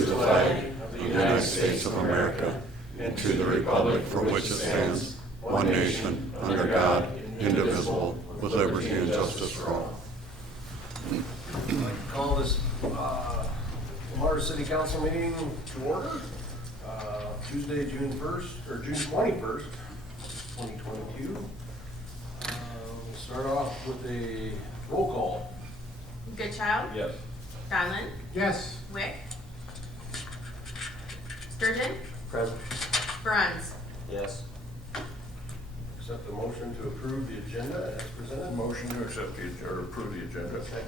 to the flag of the United States of America and to the republic for which it stands, one nation, under God, indivisible, with liberty and justice for all. I'd like to call this Lamar City Council meeting to order. Tuesday, June 1st, or June 21st, 2022. We'll start off with a roll call. Goodchild? Yes. Donlin? Yes. Wick? Sturgeon? Present. Bruns? Yes. Accept the motion to approve the agenda as presented. Motion to accept or approve the agenda. Okay.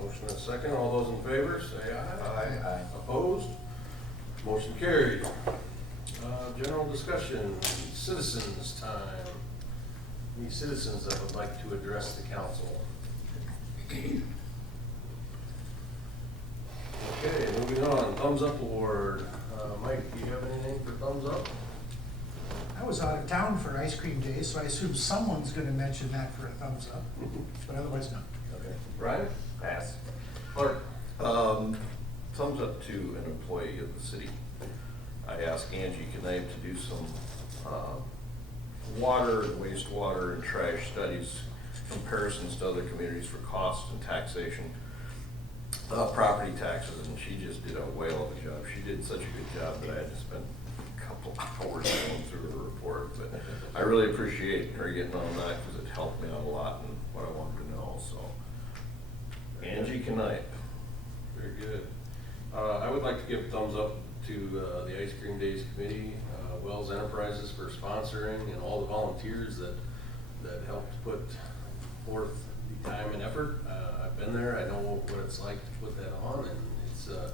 Motion and a second. All those in favor, say aye. Aye. Opposed? Motion carried. General discussion, citizens time. Any citizens that would like to address the council? Okay, moving on. Thumbs up award. Mike, do you have anything for thumbs up? I was out of town for ice cream day, so I assume someone's gonna mention that for a thumbs up, but otherwise no. Okay. Brian? Pass. Clark? Thumbs up to an employee of the city. I asked Angie Knight to do some water and wastewater and trash studies, comparisons to other communities for cost and taxation, property taxes, and she just did a whale of a job. She did such a good job that I had to spend a couple hours going through her report, but I really appreciate her getting on that because it helped me out a lot in what I wanted to know, so. Angie Knight. Very good. I would like to give a thumbs up to the Ice Cream Days Committee, Wells Enterprises for sponsoring, and all the volunteers that helped put forth the time and effort. I've been there, I know what it's like to put that on, and it's a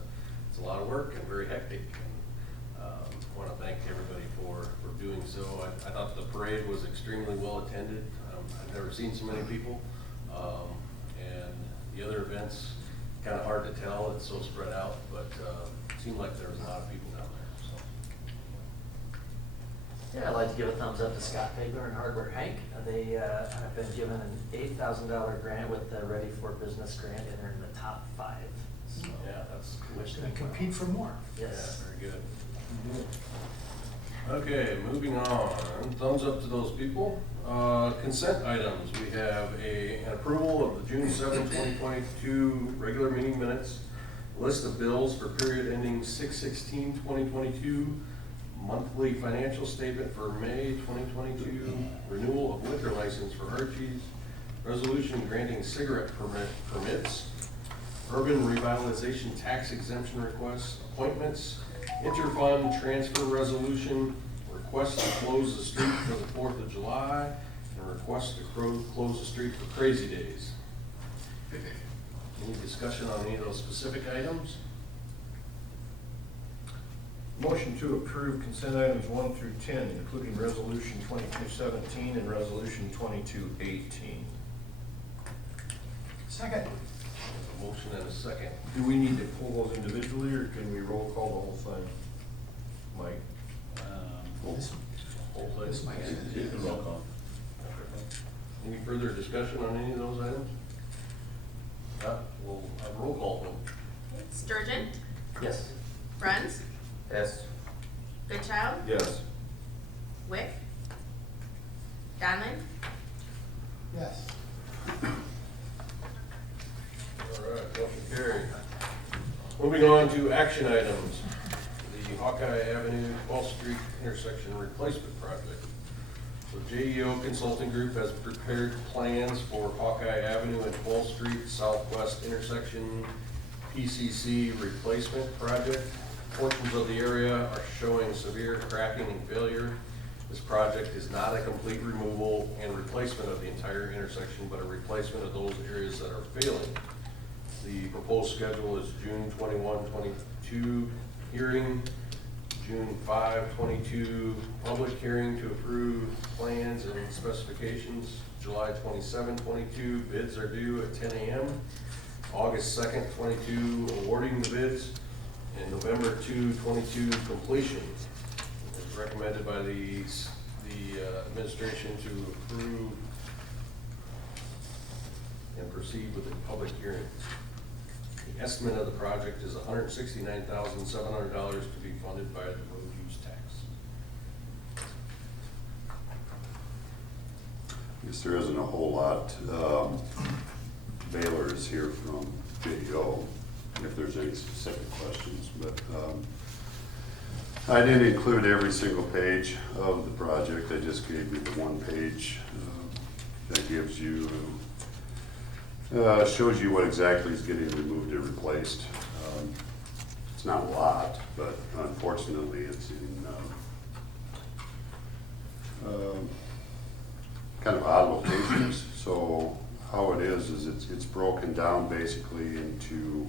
lot of work and very hectic. And I want to thank everybody for doing so. I thought the parade was extremely well attended. I've never seen so many people. And the other events, kind of hard to tell, it's so spread out, but it seemed like there was a lot of people down there, so. Yeah, I'd like to give a thumbs up to Scott Pagler and Hardware Hank. They have been given an $8,000 grant with the Ready for Business grant, and they're in the top 5. So, Yeah, that's cool. Gonna compete for more. yes. Yeah, very good. Okay, moving on. Thumbs up to those people. Consent items. We have an approval of the June 7, 2022 regular meeting minutes, list of bills for period ending 6/16/2022, monthly financial statement for May 2022, renewal of liquor license for Archie's, resolution granting cigarette permits, urban revitalization tax exemption requests, appointments, interfund transfer resolution, request to close the street for the 4th of July, and request to close the street for Crazy Days. Any discussion on any of those specific items? Motion to approve consent items 1 through 10, including resolution 2217 and resolution 2218. Second. A motion and a second. Do we need to pull those individually, or can we roll call the whole thing? Mike? This Whole thing. This might- You can roll call. Any further discussion on any of those items? Not, we'll have a roll call vote. Sturgeon? Yes. Bruns? Yes. Goodchild? Yes. Wick? Donlin? Yes. All right, motion carried. Moving on to action items. The Hawkeye Avenue, 12th Street intersection replacement project. So JEO Consulting Group has prepared plans for Hawkeye Avenue and 12th Street Southwest intersection PCC replacement project. Portions of the area are showing severe cracking and failure. This project is not a complete removal and replacement of the entire intersection, but a replacement of those areas that are failing. The proposed schedule is June 21, 22 hearing, June 5, 22 public hearing to approve plans and specifications, July 27, 22 bids are due at 10 a.m., August 2nd, 22 awarding the bids, and November 2, 22 completion. It's recommended by the administration to approve and proceed with the public hearing. The estimate of the project is $169,700 to be funded by the road use tax. I guess there isn't a whole lot. Baylor is here from video, if there's any specific questions, but I didn't include every single page of the project. I just gave you the one page that gives you, shows you what exactly is getting removed and replaced. It's not a lot, but unfortunately it's in kind of odd locations. So how it is it's broken down basically into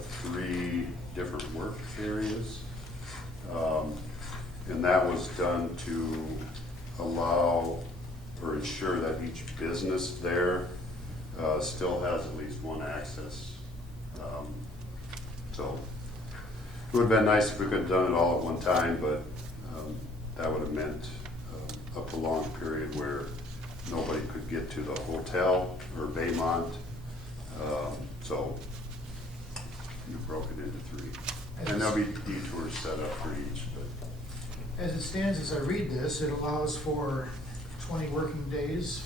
3 different work areas. And that was done to allow or ensure that each business there still has at least one access. So it would have been nice if we could have done it all at one time, but that would have meant a prolonged period where nobody could get to the hotel or Baymont. So you broke it into 3. And there'll be detours set up for each, but As it stands, as I read this, it allows for 20 working days,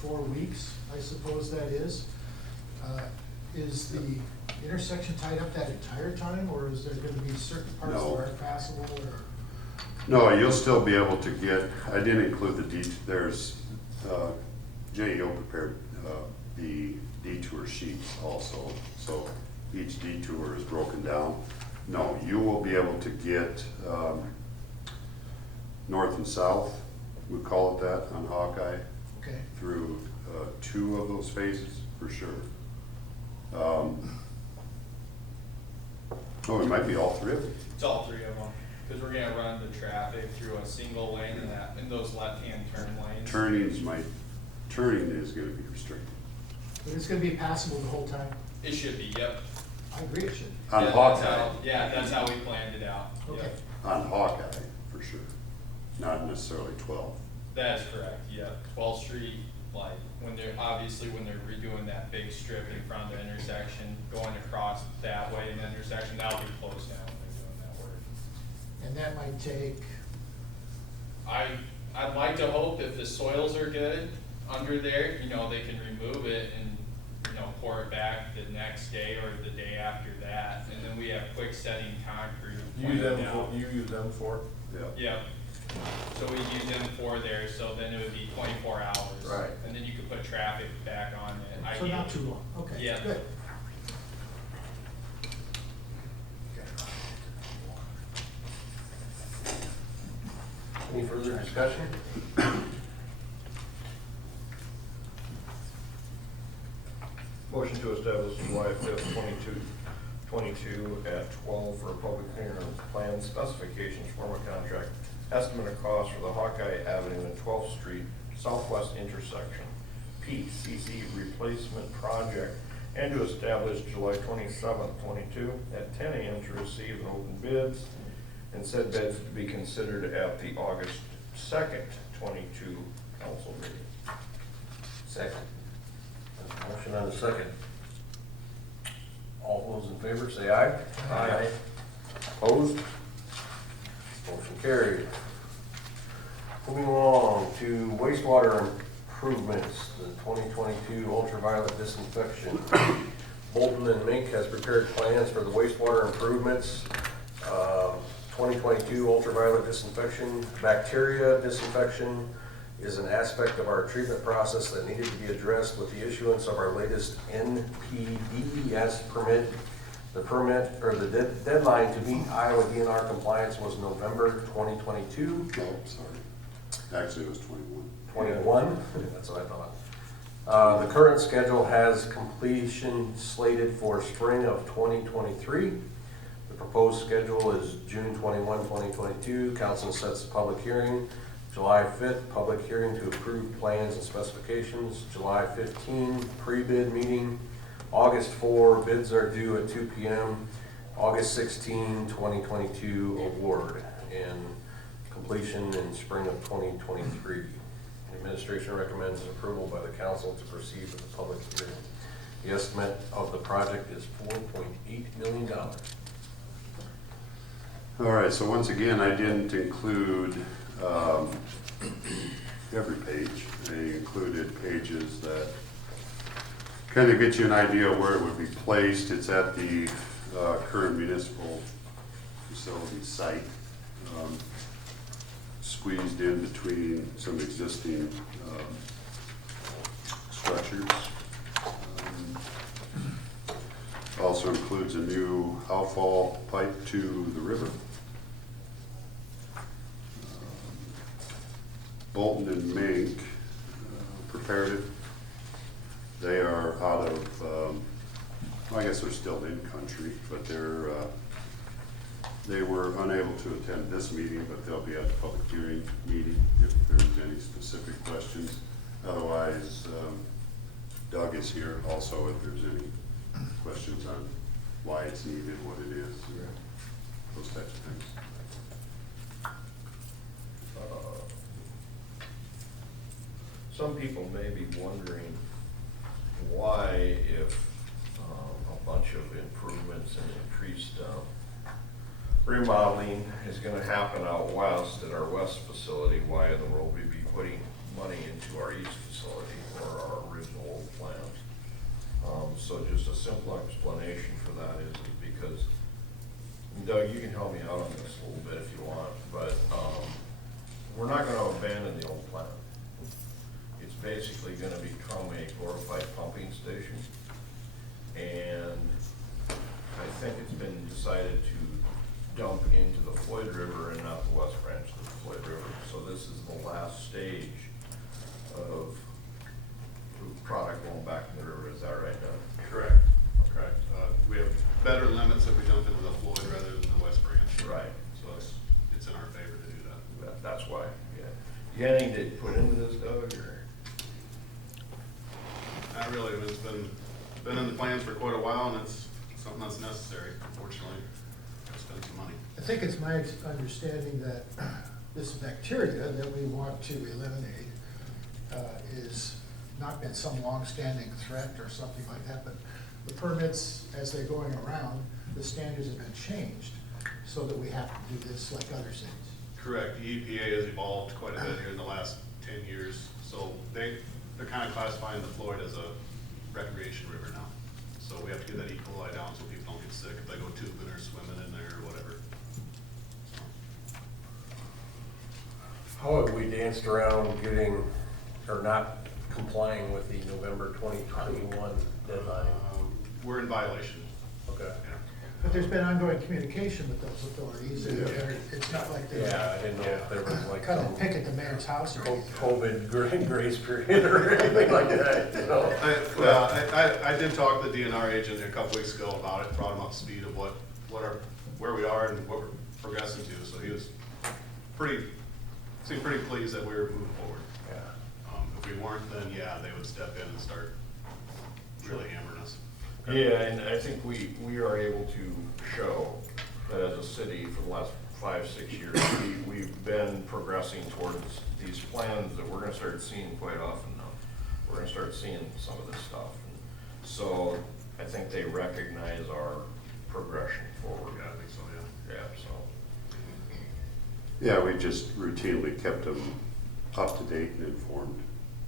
4 weeks, I suppose that is. Is the intersection tied up that entire time, or is there gonna be certain parts that No. aren't passable, or? no, you'll still be able to get, I didn't include there's, JEO prepared the detour sheets also, so each detour is broken down. No, you will be able to get north and south, we call it that on Hawkeye, Okay, through 2 of those phases for sure. Oh, it might be all 3 of them. It's all 3 of them, because we're gonna run the traffic through a single lane in those left-hand turn lanes. Turning is gonna be restricted. but it's gonna be passable the whole time? It should be, yep. I agree it should. On Yeah, Hawkeye, that's how we planned it out, Okay. yep. on Hawkeye, for sure. Not necessarily 12. That is correct, yep. 12th Street, like, when they're redoing that big strip in front of the intersection, going across that way in the intersection, that'll be closed down when they're doing that work. And that might take, I'd like to hope if the soils are good under there, they can remove it and, pour it back the next day or the day after that. And then we have quick setting concrete. You pointed out. use them for? Yeah. Yep. So we use M4 there, so then it would be 24 hours. Right. And then you could put traffic back on it. so not too long, okay, Yeah. good. Any further discussion? Motion to establish July 5th, 2022 at 12 for a public hearing on plan specifications, form a contract, estimate of cost for the Hawkeye Avenue and 12th Street Southwest intersection, PCC replacement project, and to establish July 27th, 22 at 10 a.m. to receive and open bids, and said bids to be considered at the August 2nd, 22 council meeting. Second. Motion on the second. All those in favor say aye. Aye. Opposed? Motion carried. Moving along to wastewater improvements, the 2022 ultraviolet disinfection. Bolton and Mink has prepared plans for the wastewater improvements. 2022 ultraviolet disinfection, bacteria disinfection is an aspect of our treatment process that needed to be addressed with the issuance of our latest NPDES permit. The permit, or the deadline to meet Iowa DNR compliance was November 2022. Oh, sorry. Actually, it was 21. 21, that's what I thought. The current schedule has completion slated for spring of 2023. The proposed schedule is June 21, 2022. Council sets the public hearing. July 5th, public hearing to approve plans and specifications. July 15, pre-bid meeting. August 4, bids are due at 2 p.m. August 16, 2022, award, and completion in spring of 2023. The administration recommends approval by the council to proceed with the public hearing. The estimate of the project is $4.8 million. All right, so once again, I didn't include every page. I included pages that kind of get you an idea of where it would be placed. It's at the current municipal facility site, squeezed in between some existing structures. Also includes a new outfall pipe to the river. Bolton and Mink prepared it. They are out of, I guess they're still in country, but they were unable to attend this meeting, but they'll be at the public hearing meeting if there's any specific questions. Otherwise, Doug is here also if there's any questions on why it's needed, what it is, those types of things. Some people may be wondering why, if a bunch of improvements and increased remodeling is gonna happen out west at our west facility, why in the world we'd be putting money into our east facility or our original old plans. So just a simple explanation for that is because, Doug, you can help me out on this a little bit if you want, but we're not gonna abandon the old plant. It's basically gonna become a glorified pumping station. And I think it's been decided to dump into the Floyd River and not the west branch of the Floyd River. So this is the last stage of product going back in the river. Is that right, Doug? Correct, correct. We have better limits if we dump into the Floyd rather than the west branch. Right. So it's in our favor to do that. That's why, yeah. You got anything to put into this, Doug, or? Not really, it's been in the plans for quite a while, and it's something that's necessary, unfortunately. Gotta spend some money. I think it's my understanding that this bacteria that we want to eliminate is not been some long-standing threat or something like that, but the permits, as they're going around, the standards have been changed so that we have to do this like other cities. Correct, the EPA has evolved quite a bit here in the last 10 years, so they're kind of classifying the Floyd as a recreation river now. So we have to get that E. coli down so people don't get sick if they go tubing or swimming in there or whatever. So. How have we danced around getting, or not complying with the November 2021 deadline? We're in violation. Okay. Yeah. But there's been ongoing communication with those authorities, and it's not like they're Yeah, I didn't know if there was like kind some of pick at the mayor's house or anything. COVID grace period or anything like that, you know? I did talk to the DNR agent a couple weeks ago about it, brought him up to speed of where we are and what we're progressing to. So he was seemed pretty pleased that we were moving forward. Yeah. If we weren't, then yeah, they would step in and start really hammering us. Yeah, and I think we are able to show that as a city for the last 5-6 years, we've been progressing towards these plans that we're gonna start seeing quite often now. We're gonna start seeing some of this stuff. And so I think they recognize our progression forward. Yeah, I think so, yeah. Yeah, so. Yeah, we just routinely kept them up to date and informed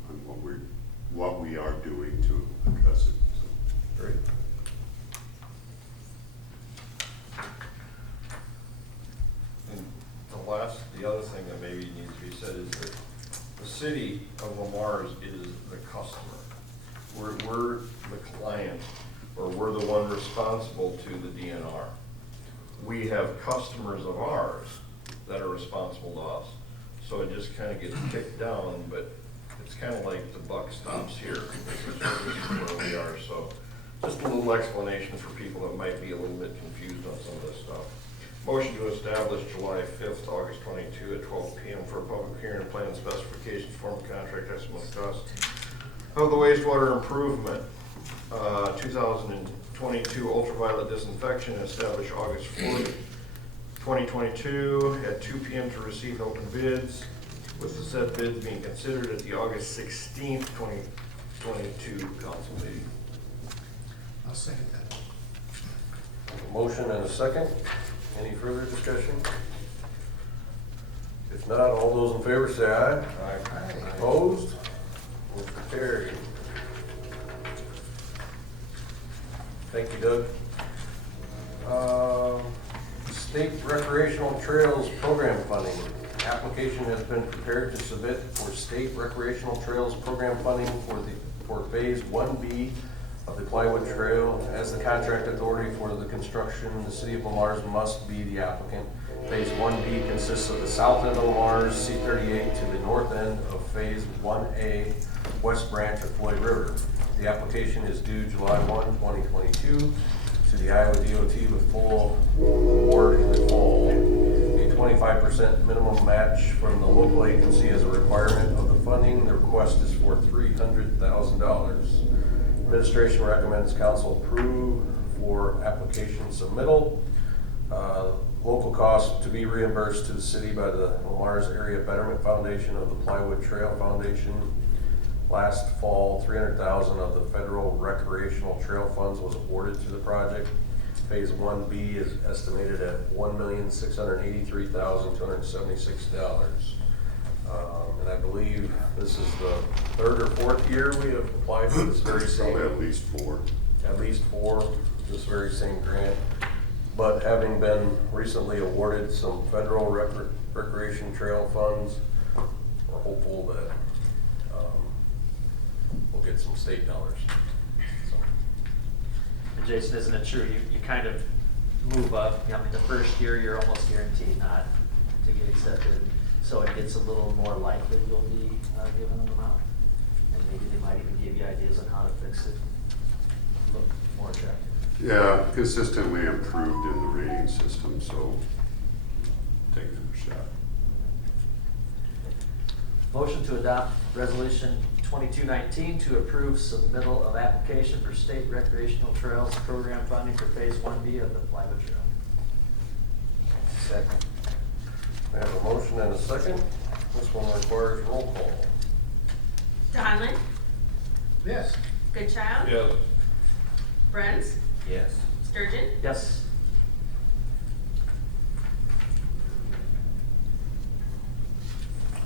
on what we are doing to address it. So. Great. And the other thing that maybe needs to be said is that the city of Lamar's is the customer. We're the client, or we're the one responsible to the DNR. We have customers of ours that are responsible to us. So it just kind of gets kicked down, but it's kind of like the buck stops here. This is where we are, so just a little explanation for people that might be a little bit confused on some of this stuff. Motion to establish July 5th, August 22 at 12 p.m. for a public hearing of plan specifications, form of contract, estimate of cost of the wastewater improvement, 2022 ultraviolet disinfection, establish August 4th, 2022 at 2 p.m. to receive open bids, with the said bids being considered at the August 16th, 2022 council meeting. I'll second that. A motion and a second. Any further discussion? If not, all those in favor say aye. Aye. Opposed? Motion carried. Thank you, Doug. State Recreational Trails Program Funding. Application has been prepared to submit for State Recreational Trails Program funding for Phase 1B of the Plywood Trail. As the contract authority for the construction, the City of Lamar's must be the applicant. Phase 1B consists of the south end of Lamar's C38 to the north end of Phase 1A, west branch of Floyd River. The application is due July 1, 2022 to the Iowa DOT with full award in the fall. A 25% minimum match from the local agency is a requirement of the funding. The request is for $300,000. Administration recommends council approve for application submittal. Local costs to be reimbursed to the city by the Lamar's Area Betterment Foundation of the Plywood Trail Foundation. Last fall, $300,000 of the federal recreational trail funds was awarded to the project. Phase 1B is estimated at $1,683,276. And I believe this is the third or fourth year we have applied for this very same. Probably at least 4. At least 4, this very same grant. But having been recently awarded some federal recreation trail funds, we're hopeful that we'll get some state dollars. So. And Jason, isn't it true, you kind of move up, I mean, the first year, you're almost guaranteed not to get accepted, so it gets a little more likely you'll be given an amount, and maybe they might even give you ideas on how to fix it, look more attractive. Yeah, consistently improved in the rating system, so take it a shot. Motion to adopt resolution 2219 to approve submittal of application for state recreational trails program funding for phase 1B of the Plywood Trail. Second. We have a motion and a second. This one requires roll call. Donlin? Yes. Goodchild? Yes. Bruns? Yes. Sturgeon? Yes.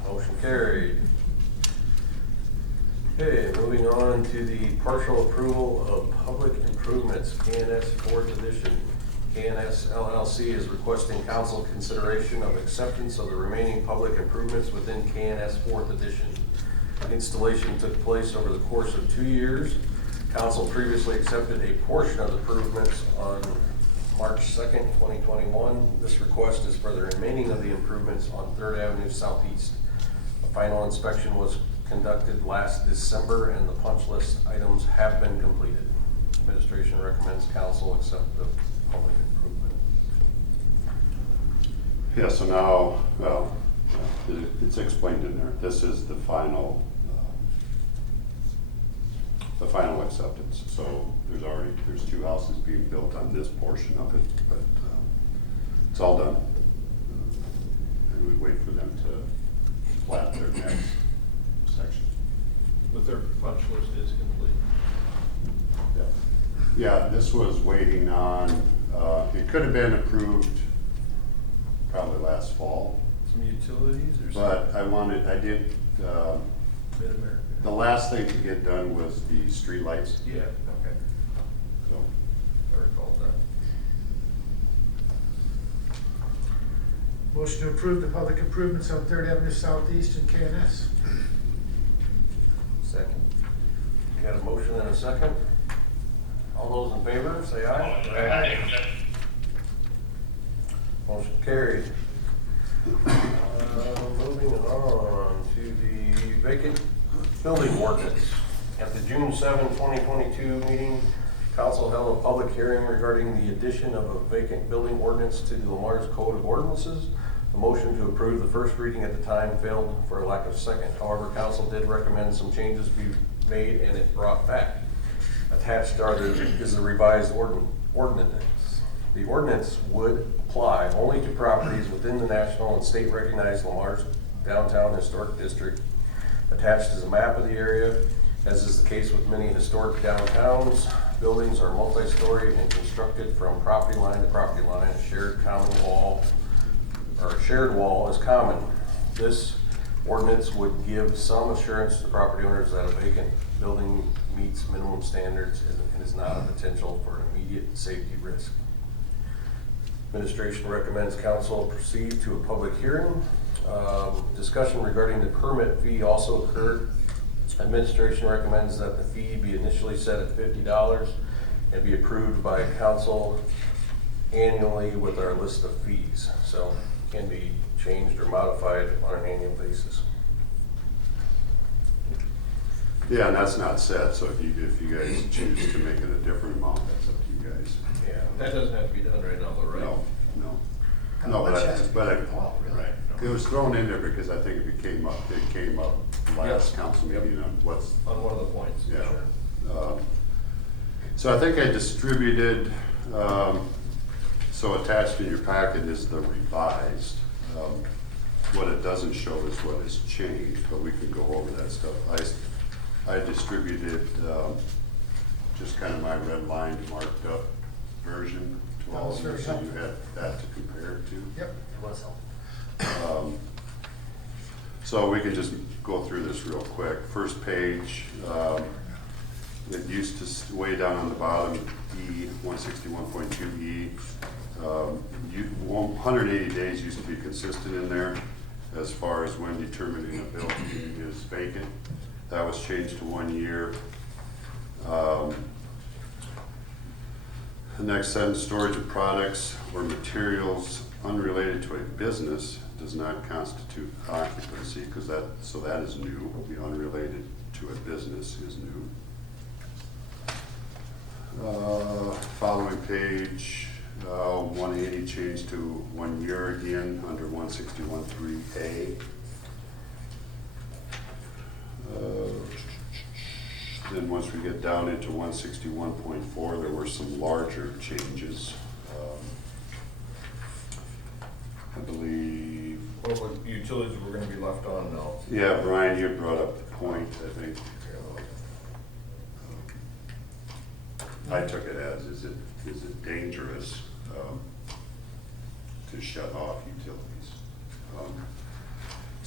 Motion carried. Okay, moving on to the partial approval of public improvements, KNS 4th edition. KNS LLC is requesting council consideration of acceptance of the remaining public improvements within KNS 4th edition. Installation took place over the course of 2 years. Council previously accepted a portion of the improvements on March 2nd, 2021. This request is for the remaining of the improvements on 3rd Avenue Southeast. A final inspection was conducted last December and the punch list items have been completed. Administration recommends council accept the public improvement. Yeah, so now, well, it's explained in there. This is the final acceptance. So there's 2 houses being built on this portion of it, but it's all done. And we wait for them to plat their next section. But their punch list is complete. Yeah, this was waiting on, it could have been approved probably last fall, Some utilities or but I did, Mid-America? the last thing to get done was the streetlights, Yeah, okay. so. I recall that. Motion to approve the public improvements on 3rd Avenue Southeast and KNS. Second. Got a motion and a second. All those in favor, say aye. Aye. Motion carried. Moving on to the vacant building ordinance. At the June 7, 2022 meeting, council held a public hearing regarding the addition of a vacant building ordinance to the Lamar's Code of Ordinances. The motion to approve the first reading at the time failed for a lack of second. However, council did recommend some changes be made and it brought back. Attached is the revised ordinance. The ordinance would apply only to properties within the national and state recognized Lamar's Downtown Historic District. Attached is a map of the area As is the case with many historic downtowns, buildings are multi-story and constructed from property line to property line. A shared common wall, or a shared wall is common. This ordinance would give some assurance to property owners that a vacant building meets minimum standards and is not a potential for an immediate safety risk. Administration recommends council proceed to a public hearing. Discussion regarding the permit fee also occurred. Administration recommends that the fee be initially set at $50 and be approved by council annually with our list of fees. So it can be changed or modified on an annual basis. Yeah, and that's not set, so if you guys choose to make it a different amount, that's up to you guys. Yeah, that doesn't have to be done right now, though, right? No. How No, much but has to be involved, really? it was thrown in there because I think it came up last Yes. council meeting on what's, On one of the points. yeah. Sure. So I think I distributed, so attached in your packet is the revised. What it doesn't show is what has changed, but we can go over that stuff. I distributed just kind of my red line marked up version to all of you, so you had that to compare it to. Yep. It was helpful. So we can just go through this real quick. First page, it used to, way down on the bottom, E, 161.2E. 180 days used to be consistent in there as far as when determining a building is vacant. That was changed to 1 year. The next sentence, storage of products or materials unrelated to a business does not constitute occupancy, because that is new. The unrelated to a business is new. Following page, 180 changed to 1 year again under 161.3A. Then once we get down into 161.4, there were some larger changes. I believe. Well, the utilities were gonna be left on now. Yeah, Brian, you brought up the point, I think. I took it as, is it dangerous to shut off utilities?